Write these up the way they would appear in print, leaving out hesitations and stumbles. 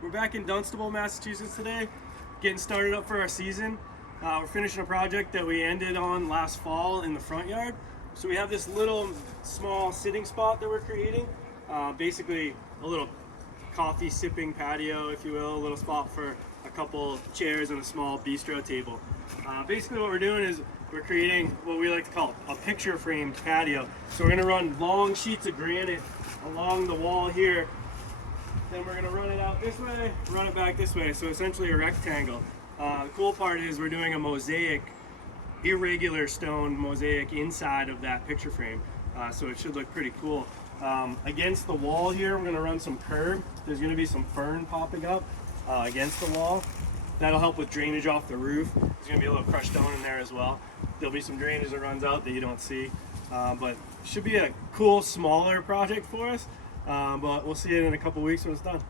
We're back in Dunstable, Massachusetts today, getting started up for our season. We're finishing a project that we ended on last fall in the front yard. So we have this little small sitting spot that we're creating. Basically a little coffee sipping patio, if you will, a little spot for a couple chairs and a small bistro table. Basically what we're doing is we're creating what we like to call a picture framed patio. So we're going to run long sheets of granite along the wall here. Then we're going to run it out this way, run it back this way, so essentially a rectangle. The cool part is we're doing a mosaic, irregular stone mosaic inside of that picture frame, so it should look pretty cool. Against the wall here, we're going to run some curb. There's going to be some fern popping up against the wall. That'll help with drainage off the roof. There's going to be a little crushed stone in there as well. There'll be some drainage that runs out that you don't see, but should be a cool, smaller project for us. But we'll see it in a couple weeks when it's done.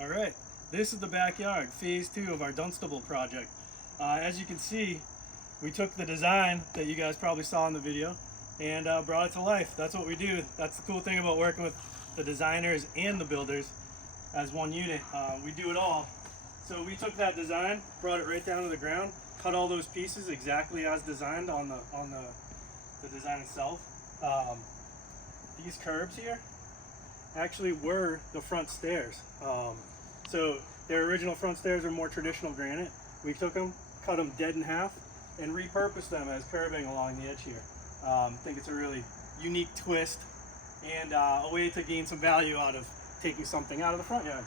All right, this is the backyard, phase 2 of our Dunstable project. As you can see, we took the design that you guys probably saw in the video and brought it to life. That's what we do. That's the cool thing about working with the designers and the builders as one unit. We do it all. So we took that design, brought it right down to the ground, cut all those pieces exactly as designed on the design itself. These curbs here actually were the front stairs. So their original front stairs are more traditional granite. We took them, cut them dead in half, and repurposed them as curbing along the edge here. I think it's a really unique twist and a way to gain some value out of taking something out of the front yard.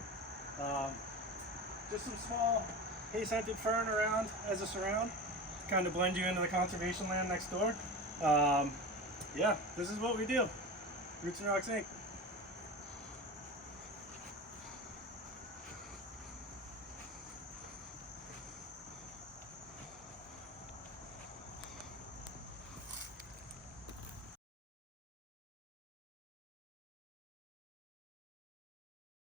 Just some small hay-scented fern around as a surround to kind of blend you into the conservation land next door. Yeah, this is what we do. Roots and Rocks Inc.